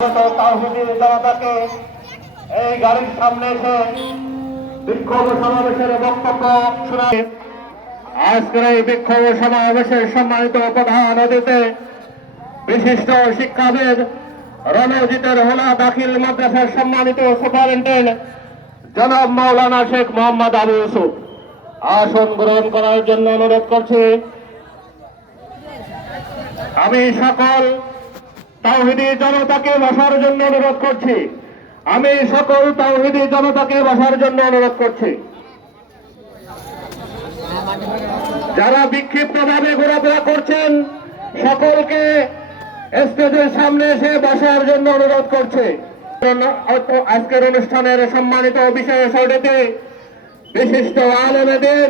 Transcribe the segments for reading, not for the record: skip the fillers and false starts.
তাওহীদি জনতাকে এই গাড়ির সামনে এসে বিক্ষোভ সমাবেশের বক্তব্য শোনায়। আজকের এই বিক্ষোভ সমাবেশের সম্মানিত প্রধান অতিথি বিশিষ্ট শিক্ষাবিদ রণজিতের হোলা দাখিল মাদ্রাসার সম্মানিত সুপারিনটেন্ডেন্ট জনাব মাওলানা শেখ মোহাম্মদ আবু ইউসুফ আসন গ্রহণ করার জন্য অনুরোধ করছি। আমি সকল তাওহীদি জনতাকে বসার জন্য অনুরোধ করছি। আমি সকল তাওহীদি জনতাকে বসার জন্য অনুরোধ করছি। যারা বিক্ষিপ্তভাবে ঘোরাফেরা করছেন সকলকে স্টেজের সামনে এসে বসার জন্য অনুরোধ করছে। আজকের অনুষ্ঠানের সম্মানিত বিশেষ অতিথি বিশিষ্ট আলেমেদের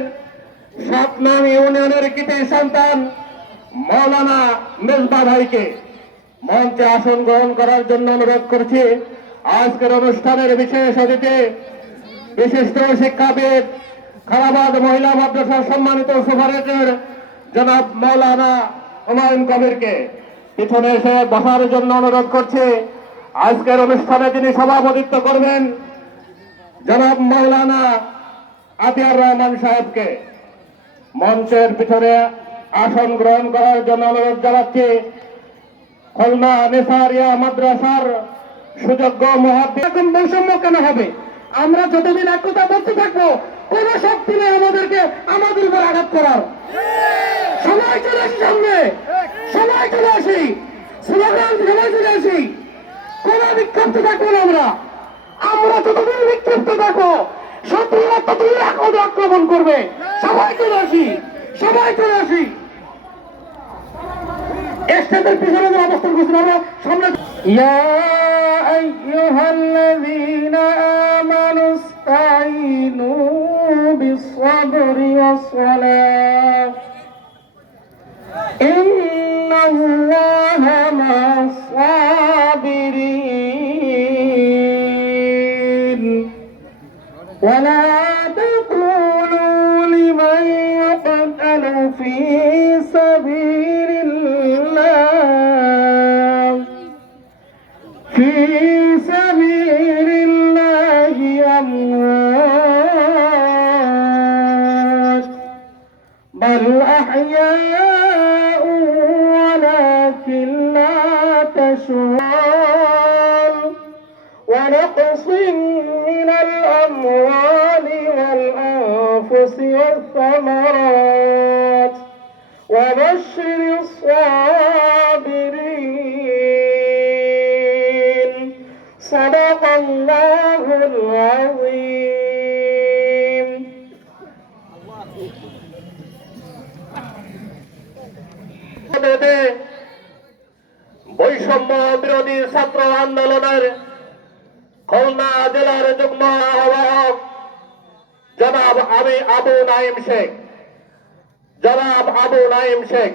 ৭ নং ইউনিয়নের কৃতি সন্তান মাওলানা মেজবা ভাইকে মঞ্চে আসন গ্রহণ করার জন্য অনুরোধ করছি। আজকের অনুষ্ঠানের বিশেষ অতিথি বিশিষ্ট শিক্ষাবিদ খালাবাদ মহিলা মাদ্রাসার সম্মানিত সুপারিনটেন্ডেন্ট জনাব মাওলানা হুমায়ুন কবিরকে পিছনে এসে বসার জন্য অনুরোধ করছি। আজকের অনুষ্ঠানে যিনি সভাপতিত্ব করবেন জনাব মাওলানা আতিয়ার রহমান সাহেবকে মঞ্চের পিছনে আসন গ্রহণ করার জন্য অনুরোধ জানাচ্ছি। খুলনা নেসারিয়া মাদ্রাসার সুযোগ্য মুহাদ্দিস। এখন বৈষম্য কেন হবে? আমরা যতদিন একতা বলতে থাকবো কোন শক্তি নেই আমাদেরকে আমাদের উপর আঘাত করার। সবাই চলে আসি সামনে, সবাই চলে আসি, স্লোগান সবাই চলে আসি। কোন বিক্ষিপ্ত থাকবো না আমরা। আমরা যতদিন বিক্ষিপ্ত থাকবো শত্রুরা ততদিন আক্রমণ করবে। সবাই চলে আসি, সবাই চলে আসি। স্টেজের পিছনে যে অবস্থান করছেন আমরা সামনে। ইয়া আইয়ুহাল্লাযীনা আমানু ইসতাঈনু বিস-সাবরি ওয়াস-সালাহ ইন্নাল্লাহা মা'আস-সাবিরিন ওয়া লা তাকুলু লিমান ইয়াকতালু ফী في سبيل الله أموات بل أحياء ولكن لا تشعرون ونقص من الأموال والأنفس والثمرات وبشر الصابرين صدق الله العظيم। বৈষম্য বিরোধী ছাত্র আন্দোলনের খুলনা জেলার যুগ্ম আহ্বায়ক জনাব আবু নাঈম শেখ, জনাব আবু নাঈম শেখ।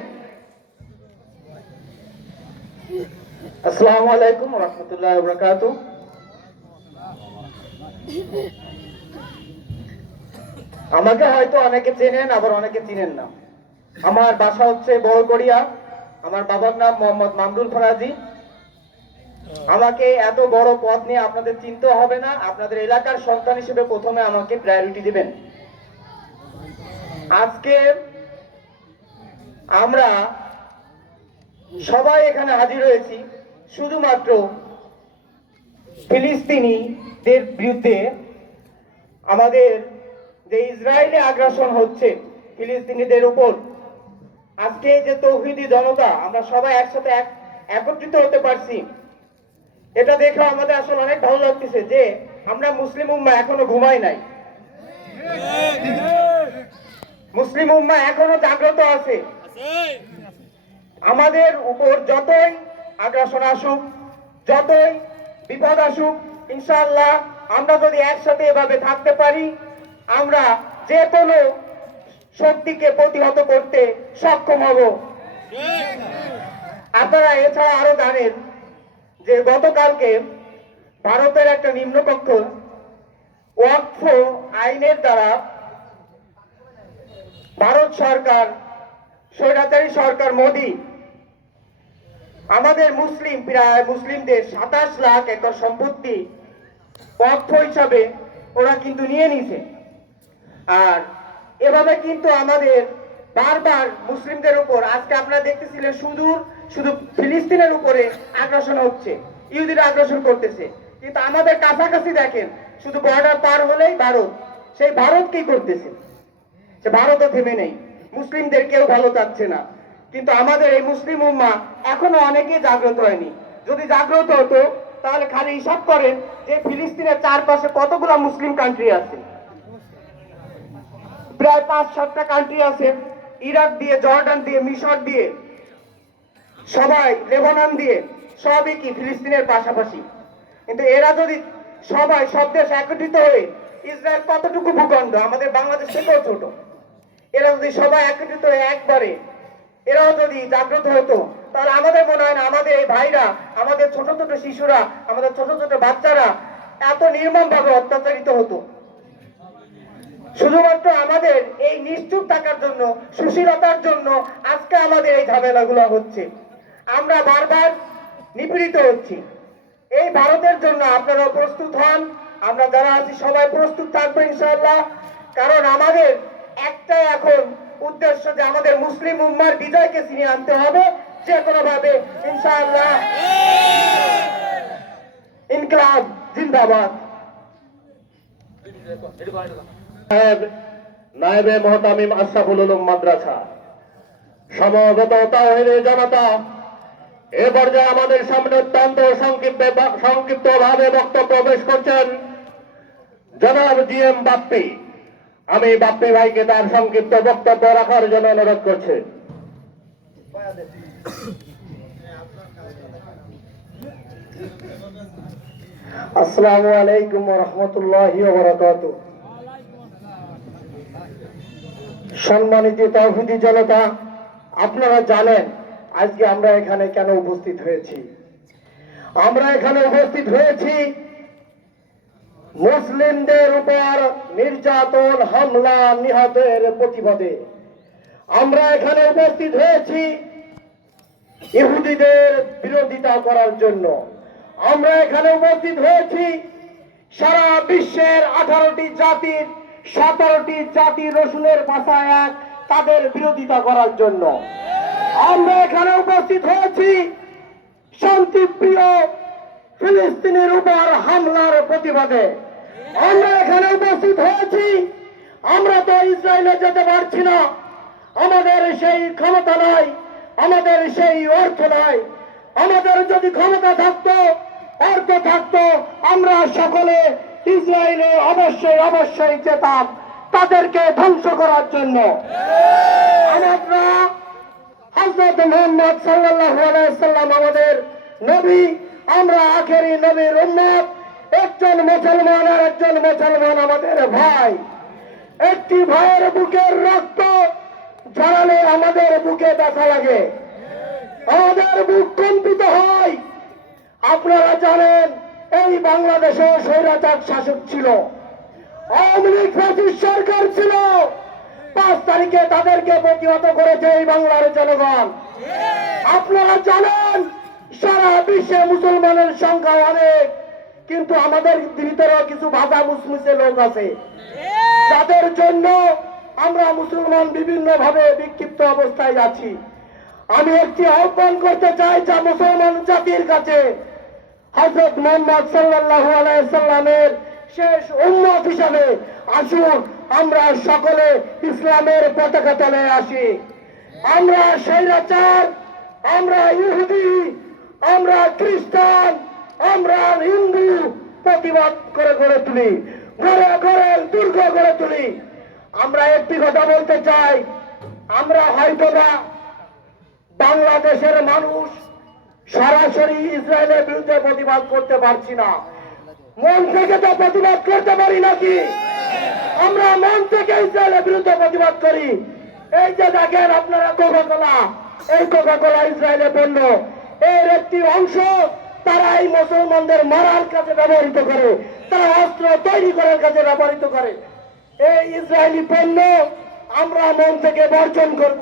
আসসালামু আলাইকুম ওয়া রাহমাতুল্লাহি ওয়া বারাকাতুহু। আমাকে হয়তো অনেকে চেনেন, আবার অনেকে চিনেন না। আমার বাসা হচ্ছে বড়কড়িয়া। আমার বাবার নাম মোহাম্মদ মামরুল ফরাজি। আমাকে এত বড় পদ নিয়ে আপনাদের চিনতে হবে না। আপনাদের এলাকার সন্তান হিসেবে প্রথমে আমাকে প্রায়োরিটি দিবেন। আজকে আমরা সবাই এখানে হাজির হয়েছি শুধুমাত্র ফিলিস্তিনিদের বিরুদ্ধে আমাদের যে ইসরায়েলি আগ্রাসন হচ্ছে ফিলিস্তিনিদের উপর। আজকে যে তাওহীদি জনতা আমরা সবাই একসাথে একত্রিত হতে পারছি, এটা দেখে আমাদের আসলে অনেক ভালো লাগতেছে যে আমরা মুসলিম উম্মাহ এখনো ঘুমাই নাই। মুসলিম উম্মাহ এখনো জাগ্রত আছে। আমাদের উপর যতই আগ্রাসন আসুক, যতই বিপদ আসুক, ইনশাআল্লাহ আমরা যদি একসাথে এভাবে থাকতে পারি আমরা যে কোনো শক্তিকে প্রতিহত করতে সক্ষম হব। আপনারা এছাড়া আরো জানেন যে গতকালকে ভারতের একটা নিম্নকক্ষ ওয়াকফ আইনের দ্বারা ভারত সরকার, স্বৈরাচারী সরকার মোদী আমাদের মুসলিমদের 27 লাখ একর সম্পত্তি অর্থ হিসাবে ওরা কিন্তু নিয়ে নিছে। আর এভাবে কিন্তু আমাদের বারবার মুসলিমদের উপর, আজকে আপনারা দেখতেছিলেন শুধু ফিলিস্তিনের উপরে আগ্রাসন হচ্ছে, ইহুদিরা আগ্রাসন করতেছে। কিন্তু আমাদের কাছাকাছি দেখেন, শুধু বর্ডার পার হলেই ভারত, সেই ভারত কি করতেছে? সে ভারতও থেমে নেই, মুসলিমদের কেউ ভালো চাচ্ছে না। কিন্তু আমাদের এই মুসলিম উম্মা এখনো অনেকেই জাগ্রত হয়নি। যদি জাগ্রত হতো তাহলে খালি হিসাব করেন যে ফিলিস্তিনের চারপাশে কতগুলো মুসলিম কান্ট্রি আছে, প্রায় 5-7টা কান্ট্রি আছে, ইরাক দিয়ে, জর্ডান দিয়ে, মিশর দিয়ে, সবাই লেবানন দিয়ে, সবই কি ফিলিস্তিনের পাশাপাশি। কিন্তু এরা যদি সব দেশ একত্রিত হয়ে, ইসরায়েল কতটুকু ভূখণ্ড, আমাদের বাংলাদেশ থেকেও ছোট, এরা যদি সবাই একত্রিত হয়ে একবারে এরাও যদি জাগ্রত হতো, তাহলে আমাদের মনে হয় না আমাদের এই ভাইরা, আমাদের ছোট ছোট শিশুরা, আমাদের ছোট ছোট বাচ্চারা এত নির্মম ভাবে অত্যাচারিত হতো। শুধুমাত্র আমাদের এই নিশ্চুপ থাকার জন্য, সুশীলতার জন্য আজকে আমাদের এই ঝামেলাগুলো হচ্ছে। আমরা বারবার নিপীড়িত হচ্ছি। এই ভারতের জন্য আপনারা প্রস্তুত হন, আমরা যারা আছি সবাই প্রস্তুত থাকবো ইনশাআল্লাহ। কারণ আমাদের একটাই এখন উদ্দেশ্য যে আমাদের মুসলিম উম্মার বিজয়কে ছিনিয়ে আনতে হবে যে কোনো ভাবে ইনশাআল্লাহ। ইনকলাব জিন্দাবাদ। নায়েবে মোহতামিম আশরাফুল উলুম মাদ্রাসা, সমবেত তাওহীদের জনতা, এ পর্যায়ে আমাদের সামনে অত্যন্ত সংক্ষিপ্ত ভাবে বক্তব্য পেশ করছেন জনাব জিএম বাপ্পি। আমি বাপ্পি ভাইকে তার সংক্ষিপ্ত বক্তব্য রাখার জন্য অনুরোধ করছি। আসসালামু আলাইকুম ওয়া রাহমাতুল্লাহি ওয়া বারাকাতুহু। সম্মানিত তাওহীদি জনতা, আপনারা জানেন আজকে আমরা এখানে কেন উপস্থিত হয়েছি। আমরা এখানে উপস্থিত হয়েছি মুসলিমদের উপর নির্যাতন, হামলা, নিহতের প্রতিবাদে। আমরা এখানে উপস্থিত হয়েছি ইহুদিদের বিরোধিতা করার জন্য। আমরা এখানে উপস্থিত হয়েছি সারা বিশ্বের 18টি জাতির 17টি জাতি রসুলের ভাষায় এক, তাদের বিরোধিতা করার জন্য। আমরা এখানে উপস্থিত হয়েছি শান্তিপ্রিয় ফিলিস্তিনের উপর হামলার প্রতিবাদে। আমরা এখানে উপস্থিত হয়েছি, আমরা তো ইসরায়েলে যেতে পারছি না, আমাদের সেই ক্ষমতা নাই, আমাদের সেই অর্থ নাই। আমাদের যদি ক্ষমতা থাকতো, অর্থ থাকতো, আমরা সকলে ইসরায়েলে অবশ্যই যেতাম তাদেরকে ধ্বংস করার জন্য। আমরা হযরত মুহাম্মদ সাল্লাল্লাহু আলাইহি সাল্লাম আমাদের নবী, আমরা আখেরি নবীর উম্মত। একজন মুসলমান আর একজন মুসলমান আমাদের ভাই। একটি ভাইয়ের বুকের রক্ত ঝরালে আমাদের বুকে ব্যথা লাগে, আমাদের বুক কম্পিত হয়। আপনারা জানেন এই বাংলাদেশে স্বৈরাচার শাসক ছিল, আওয়ামী লীগ ফ্যাসিস্ট সরকার ছিল। 5 তারিখে তাদেরকে প্রতিহত করেছে এই বাংলার জনগণ। আপনারা জানেন সারা বিশ্বে মুসলমানের সংখ্যা অনেক, কিন্তু আমাদের ভিতরে কিছু ভাজা মুসমুসে লোক আছে যাদের জন্য আমরা মুসলমান বিভিন্ন ভাবে বিক্ষিপ্ত অবস্থায় আছি। আমি একটি আহ্বান করতে চাই যা মুসলমান জাতির কাছে, হযরত মুহাম্মদ সাল্লাল্লাহু আলাইহি সাল্লামের শেষ উম্মত হিসাবে আসুন আমরা সকলে ইসলামের পতাকা তলে আসি। আমরা স্বৈরাচার, আমরা ইহুদি, আমরা খ্রিস্টান, আমরা হিন্দু প্রতিবাদ করে গড়ে তুলি, ঘরে ঘরে দুর্গ গড়ে তুলি। আমরা একটি কথা বলতে চাই, আমরা হয়তো না বাংলাদেশের মানুষ সরাসরি ইসরায়েলের বিরুদ্ধে প্রতিবাদ করতে পারছি না, মন থেকে তো প্রতিবাদ করতে পারি নাকি? আমরা মন থেকে ইসরায়েলের বিরুদ্ধে প্রতিবাদ করি। এই যে দেখেন আপনারা কোকা-কোলা, এই কোকা-কোলা ইসরায়েলের পণ্য, এর একটি অংশ তারা এই মুসলমানদের মারার কাজে ব্যবহৃত করে, তারা অস্ত্র তৈরি করার কাজে ব্যবহৃত করে। এই ইসরায়েলি পণ্য আমরা মন থেকে বর্জন করব।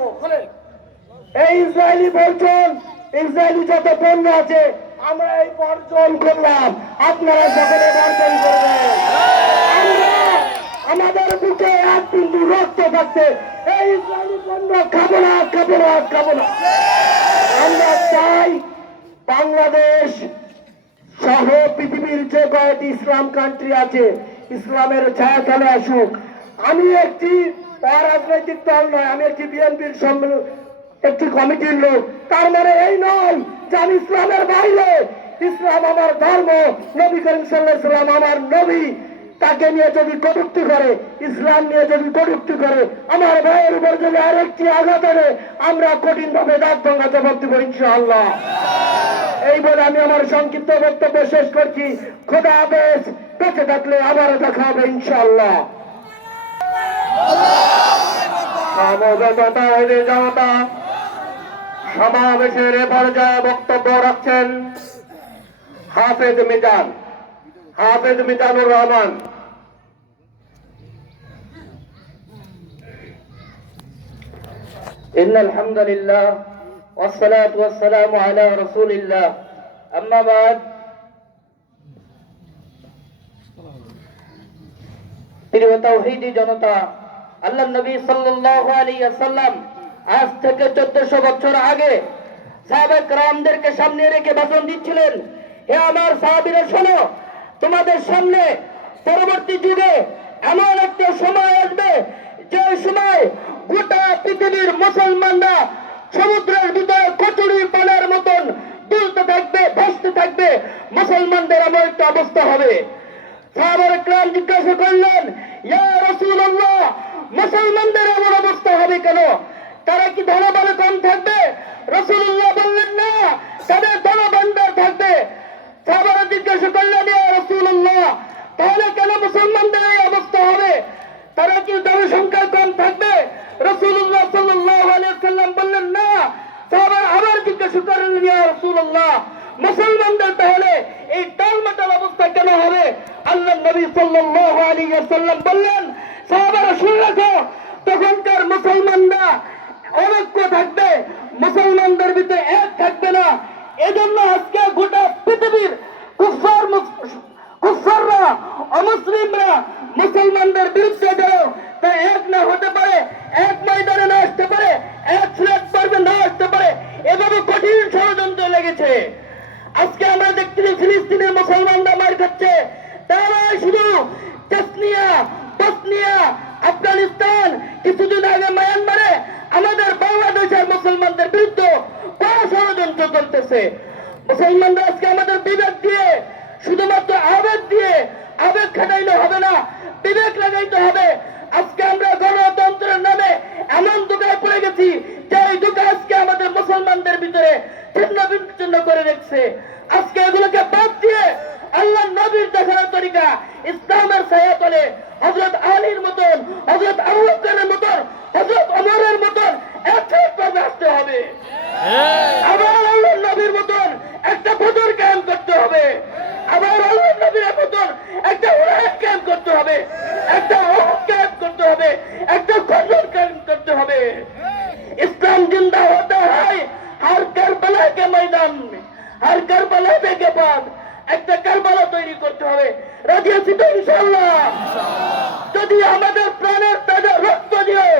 এই ইসরায়েলি বর্জন ইসরায়েলি যত পণ্য আছে আমরা এই বর্জন করলাম, আপনারা সকলে বর্জন করবেন। আমরা আমাদের বুকে এক বিন্দু রক্ত থাকতে এই ইসরায়েলি পণ্য খাবো না, খাবো না, খাবো না। আমরা চাই বাংলাদেশ সহ পৃথিবীর যে কয়েকটি ইসলাম কান্ট্রি আছে ইসলামের ছায়া চলে আসুক। আমি একটি রাজনৈতিক দল নয়, আমি একটি বিএনপির একটি কমিটির লোক। তার মানে এই নয় যে আমি ইসলামের বাইরে। ইসলাম আমার ধর্ম, নবী করিম সাল্লাল্লাহু আলাইহি ওয়াসাল্লাম আমার নবী। তাকে নিয়ে যদি কটূক্তি করে, ইসলাম নিয়ে যদি কটূক্তি করে, আমার ভাইয়ের উপর যদি আরেকটি আঘাত আনে, আমরা কঠিন ভাবে দাঁত ভাঙা জবাব দেব ইনশাআল্লাহ। এই বলে আমি আমার সংক্ষিপ্ত বক্তব্য শেষ করছি। খোদা হাফেজ। বেঁচে থাকলে আবারও দেখা হবে ইনশাআল্লাহ। সমবেততা হইলে জনতা সমাবেশের এ পর্যায়ে বক্তব্য রাখছেন হাফেজ মিজানুর রহমান। ইন্নাল হামদুলিল্লাহ ওয়াসসালাতু ওয়াসসালামু আলা রাসূলিল্লাহ, আম্মা বাদ। প্রিয় তাওহীদি জনতা, আল্লাহ নবী সাল্লাল্লাহু আলাইহি ওয়াসাল্লাম আজ থেকে 1400 বছর আগে সাহাবায়ে কেরামদেরকে সামনে রেখে ভাষণ দিচ্ছিলেন, হে আমার সাহাবীরা শোনো, তোমাদের সামনে পরবর্তী যুগে এমন একটা সময় আসবে যে সময় গোটা পৃথিবীর মুসলমানরা সমুদ্রের ভিতরে কচুরি পানার মতন দুলতে থাকবে, ভাসতে থাকবে। মুসলমানদের এমন একটা অবস্থা হবে। সাহাবায়ে কেরাম জিজ্ঞাসা করলেন, ইয়া রাসূলুল্লাহ, মুসলমানদের এমন অবস্থা হবে কেন? তারা কি ধনবলে কম থাকবে? রাসূলুল্লাহ বললেন, না, তাদের ধনভাণ্ডার থাকবে। সাহাবারা জিজ্ঞাসা করলেন, ইয়া রাসূলুল্লাহ, তাহলে কেন মুসলমানদের এই অবস্থা হবে? তারা কি জনসংখ্যা কম থাকবে? রাসূলুল্লাহ সাল্লাল্লাহু আলাইহি ওয়াসাল্লাম বললেন, না। সাহাবারা আবার জিজ্ঞাসা করলেন, ইয়া রাসূলুল্লাহ, মুসলমানদের তাহলে এই টালমাটাল অবস্থা কেন হবে? আল্লাহ নবী সাল্লাল্লাহু আলাইহি ওয়াসাল্লাম বললেন, সাহাবারা শুনে রাখো, তখনকার মুসলমানরা অনৈক্য থাকবে, মুসলমানদের ভিতরে এক থাকবে না। এজন্য আজকে গোটা পৃথিবীর কুফাররা, অমুসলিমরা মুসলমানদের বিরুদ্ধে গেল তা এক না হতে পারে, এক ময়দানে না আসতে পারে, এক ফ্ল্যাট পর্বে না আসতে পারে। এভাবে কঠিন ষড়যন্ত্র লেগেছে। আজকে আমরা দেখছি ফিলিস্তিনের মুসলমানরা মার খাচ্ছে। তারা শুধু চেচনিয়া, বসনিয়া, আফগানিস্তান, কিছুদিন আগে মায়ানমারে আমাদের বাংলাদেশের মুসলমানদের বিরুদ্ধে বড় ষড়যন্ত্র চলতেছে। মুসলমানরা আজকে আমাদের বিবেক দিয়ে, শুধুমাত্র আবেগ দিয়ে, আবেগ খাটাইলে হবে না, বিবেক লাগাইতে হবে। আজকে আমরা গণতন্ত্রের নামে এমন দোকায় পড়ে গেছি যে এই দোকা আজকে আমাদের মুসলমানদের ভিতরে ছিন্ন বিচ্ছিন্ন করে রেখেছে। আজকে এগুলোকে বাদ দিয়ে আল্লাহ নবীর দেখানোর তরিকা, ইসলামের ছায়া তলে হযরত আলীর মতন, হযরত আবু বকরের মতন, হযরত ওমরের মতন একসাথে আসতে হবে। আবার আল্লাহ নবীর মতন একটা বদর কায়েম করতে হবে। আবার আল্লাহ নবীর মতন একটা উরায়দ কায়েম করতে হবে, একটা ওহদ কায়েম করতে হবে, একটা খন্দর কায়েম করতে হবে। इस्लाम जिंदा होता है हर करबला के मैदान में, हर करबला के बाद একটা কারবালা তৈরি করতে হবে। রাজি আছি তো ইনশাআল্লাহ? যদি আমাদের প্রাণের তাজা রক্ত দিয়েও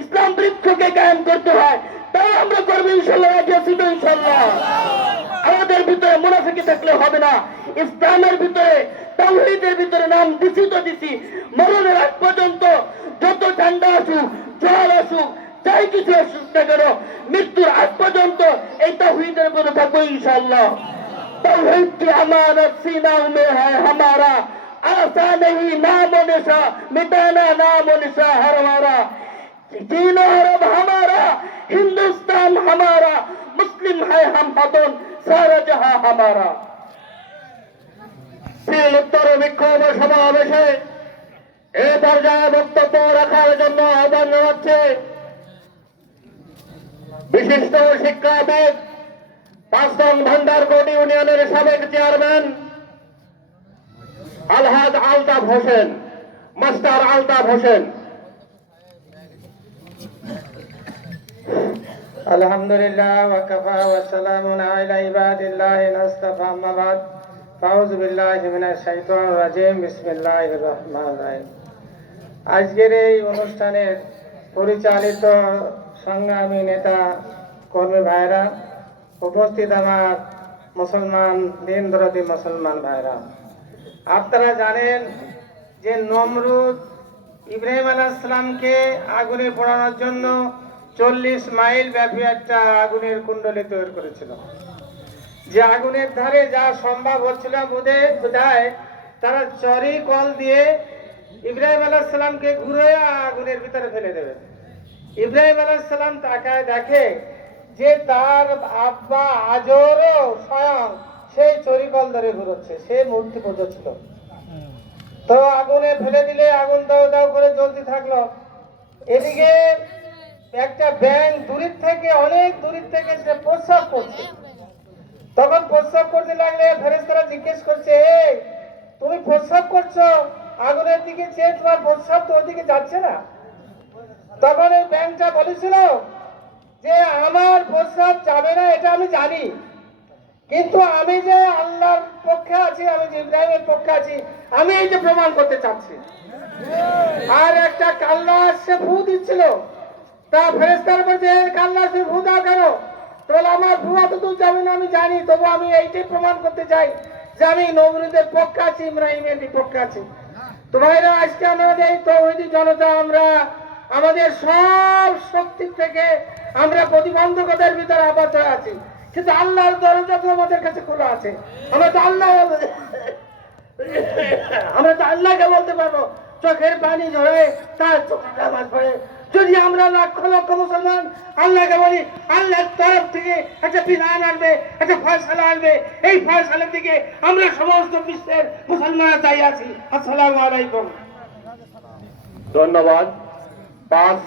ইসলাম বৃক্ষকে কায়েম করতে হয় তাহলে আমরা করবো ইনশাআল্লাহ। রাজি আছি তো ইনশাআল্লাহ? আমাদের ভিতরে মুনাফিকি থাকলে হবে না। ইসলামের ভিতরে, তাওহীদের ভিতরে নাম দিছি তো দিছি, মরণের আগ পর্যন্ত যত ঠান্ডা আসুক, জল আসুক, যাই কিছু আসুক না কেন, মৃত্যুর আগ পর্যন্ত এই তাওহীদের মধ্যে থাকবো ইনশাআল্লাহ। तौहीद की अमानत सीना में है हमारा, आसा नहीं नाम निशा मिटाना, नाम निशा हर हमारा। चीन अरब हमारा, हिंदुस्तान हमारा, मुस्लिम है हम हदन, सारा जहां हमारा। উত্তর বিক্ষোভ সমাবেশে এ পর্যায়ে বক্তব্য রাখার জন্য আহ্বান জানাচ্ছে বিশিষ্ট শিক্ষাবিদ, 5 নং ভান্ডারকোট ইউনিয়নের সাবেক চেয়ারম্যান আলহাজ আলতাফ হোসেন, মাস্টার আলতাফ হোসেন। আলহামদুলিল্লাহ ওয়া কাফা ওয়া সালামুন আলা ইবাদিল্লাহিল মুস্তাফা আম্মা বাদ আউযু বিল্লাহি মিনাশ শাইতানির রাজিম বিসমিল্লাহির রহমানির রহিম। আজকের এই অনুষ্ঠানের পরিচালিত সংগ্রামী নেতা কর্মী ভাইরা, উপস্থিত আমার মুসলমান দিন দরদি মুসলমান ভাইরা, আপনারা জানেন যে নমরুদ ইব্রাহিম আলাইহিস সালামকে আগুনে পোড়ানোর জন্য 40 মাইল ব্যাপী একটা আগুনের কুণ্ডলী তৈরি করেছিল। যে আগুনের ধারে যা সম্ভব হচ্ছিল বোধহয় তারা চরি কল দিয়ে ইব্রাহিম আলাইহিস সালামকে ঘুরে আগুনের ভিতরে ফেলে দেবে। ইব্রাহিম আলাইহিস সালাম তাকায় দেখে যে তার আব্বা আজরও স্বয়ং সেই চরিকল ধরে ঘুরোচ্ছে, সে মূর্তি পূজা ছিল। তো আগুনে ফেলে দিলে আগুন দাও দাও করে জ্বলতে থাকলো। এদিকে একটা ব্যাঙ দূরের থেকে, অনেক দূরের থেকে সে প্রস্রাব করছে। তখন প্রস্রাব করতে লাগলে ফেরেশতারা জিজ্ঞেস করছে, এই তুমি প্রস্রাব করছো আগুনের দিকে চেয়ে, তোমার প্রস্রাব তো ওদিকে যাচ্ছে না। তখন এই ব্যাঙটা বলেছিল যে আমার প্রস্রাব যাবে না এটা আমি জানি, কিন্তু আমি যে আল্লাহর পক্ষে আছি, আমি যে ইব্রাহিমের পক্ষে আছি, আমি এই যে প্রমাণ করতে চাচ্ছি। আর একটা কাল্লা সে ফু দিচ্ছিল, তা ফেরেশতার বলছে কাল্লা সে ফু দাও কেন? তাহলে আমার ফুয়া তো তুই যাবে না আমি জানি, তবু আমি এইটাই প্রমাণ করতে চাই যে আমি নমরুদের পক্ষে আছি, ইব্রাহিমের বিপক্ষে আছি। তো ভাইরা, আজকে আমাদের এই তৌহিদি জনতা, আমরা আমাদের সব শক্তি থেকে আমরা প্রতিবন্ধকতার ভিতরে আবদ্ধ আছি, কিন্তু আল্লাহর দরজা তো আমাদের কাছে খোলা আছে। আমরা তো আল্লাহকে বলতে পারবো, চোখের পানি ঝরে তার চোখে নামাজ পড়ে। যদি আমরা লক্ষ লক্ষ মুসলমান আল্লাহকে বলি, আল্লাহর তরফ থেকে একটা বিধান আসবে, একটা ফয়সালা আসবে, এই ফয়সালার দিকে আমরা সমস্ত বিশ্বের মুসলমানরা চাই আছি। আসসালামু আলাইকুম। ধন্যবাদ। 5